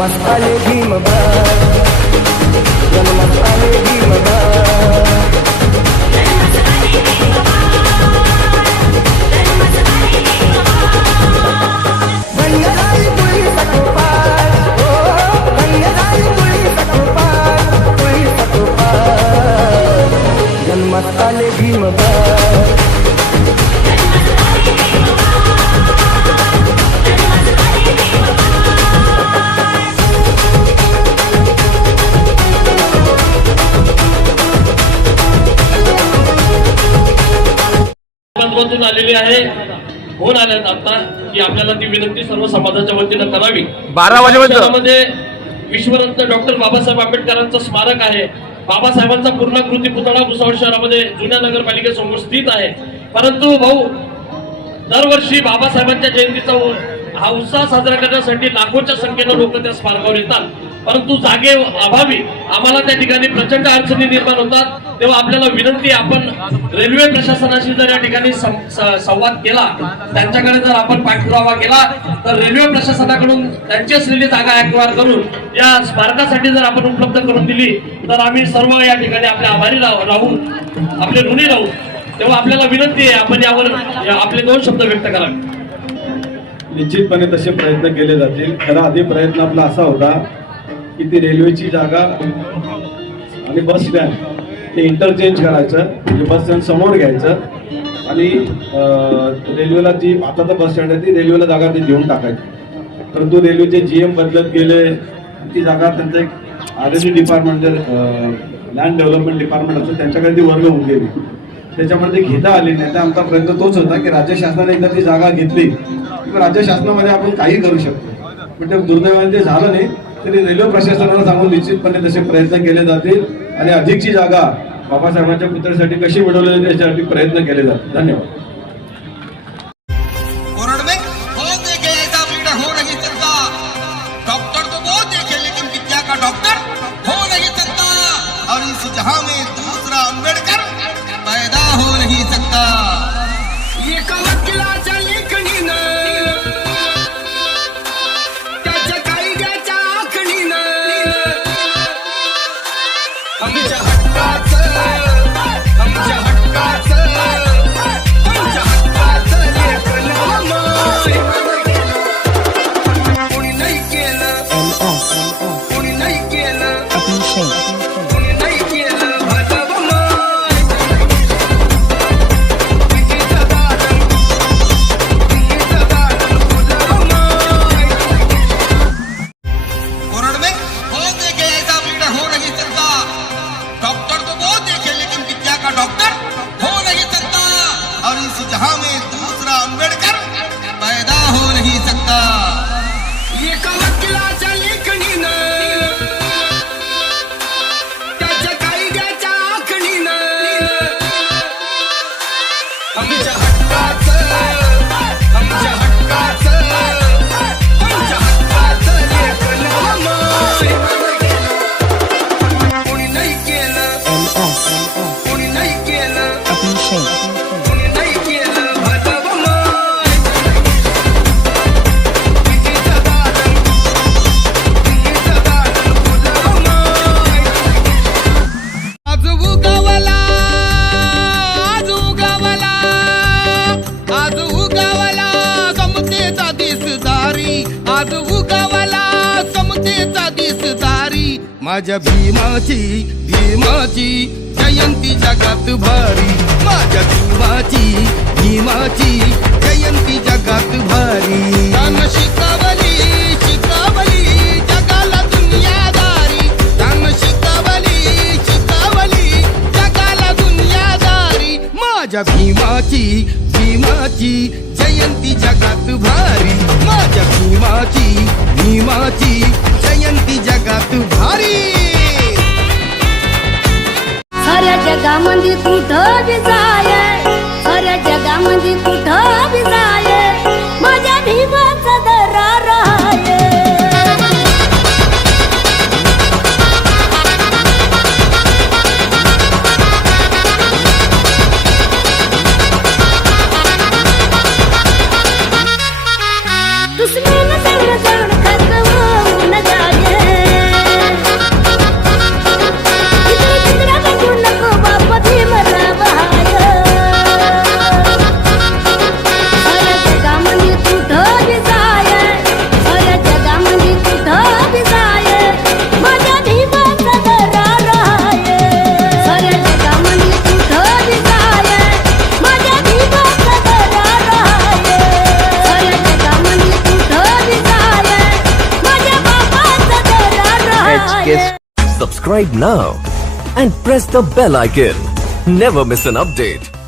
जन्मास आले भीमबाळ, जन्मास आले भीमबाळ, धन्य झाली पुरी सखोपाळ, हो धन्य झाली पुरी सखोपाळ, पुरी सखोपाळ, जन्मास आले भीमबाळ. मधून आलेली आहे, होऊन आल्यात आता की आपल्याला ती विनंती सर्व समाजाच्या वतीनं करावी. 12 वाजेपर्यंत विश्वरत्न डॉक्टर बाबासाहेब आंबेडकरांचं स्मारक आहे. बाबासाहेबांचा पूर्णाकृती पुतळा भुसावळ शहरामध्ये जुन्या नगरपालिकेसमोर स्थित आहे. परंतु भाऊ, दरवर्षी बाबासाहेबांच्या जयंतीचा हा उत्साह साजरा करण्यासाठी लाखोच्या संख्येनं लोक त्या स्मारकावर येतात. परंतु जागे अभावी आम्हाला त्या ठिकाणी प्रचंड अडचणी निर्माण होतात. तेव्हा आपल्याला विनंती, आपण रेल्वे प्रशासनाशी जर या ठिकाणी संवाद केला, त्यांच्याकडे जर आपण पाठपुरावा केला, तर रेल्वे प्रशासनाकडून त्यांची असलेली जागा ऍक्वायर करून या स्मारकासाठी जर आपण उपलब्ध करून दिली, तर आम्ही सर्व या ठिकाणी आपले आभारी राहू, आपले ऋणी राहू. तेव्हा आपल्याला विनंती आहे, आपण यावर आपले 2 शब्द व्यक्त करावे. निश्चितपणे तसे प्रयत्न केले जातील. खरा आधी प्रयत्न आपला असा होता की ती रेल्वेची जागा आणि बस स्टँड ते इंटरचेंज करायचं, म्हणजे बस स्टँड समोर घ्यायचं आणि रेल्वेला जी आता तर बस स्टँड आहे ती रेल्वेला जागा ती देऊन टाकायची. परंतु रेल्वेचे GM बदलत गेले, ती जागा त्यांचं एक RD department, land development department असतं, त्यांच्याकडे ती वर्ग होऊन गेली. त्याच्यामध्ये घेता आली नाही. तर आमचा प्रयत्न तोच होता की राज्य शासनाने एकदा ती जागा घेतली किंवा राज्य शासनामध्ये आपण काही करू शकतो. पण ते दुर्दैवाने ते झालं नाही. तरी रेल्वे प्रशासनाला सांगून निश्चितपणे तसे प्रयत्न केले जातील आणि अधिकची जागा बाबासाहेबांच्या पुतळ्यासाठी कशी मिळवली त्याच्यासाठी प्रयत्न केले जातील. धन्यवाद. माझ्या भीमाची जयंती जगात भारी, माझ्या भीमाची जयंती जगात भारी. त्यानं शिकवली जगाला दुनियादारी, त्यानं शिकवली जगाला दुनियादारी. माझ्या भीमाची जयंती जगात भारी, माझ्या भीमाची जयंती जगात भारी. साऱ्या जगामध्ये कुठं बी जाय, साऱ्या जगामध्ये कुठं बी जाय, माझ्या भीमाचा दरार आहे. दुश्मन संग खत्म होऊन जाय, राहाय. Subscribe now and press the bell icon. Never miss an update.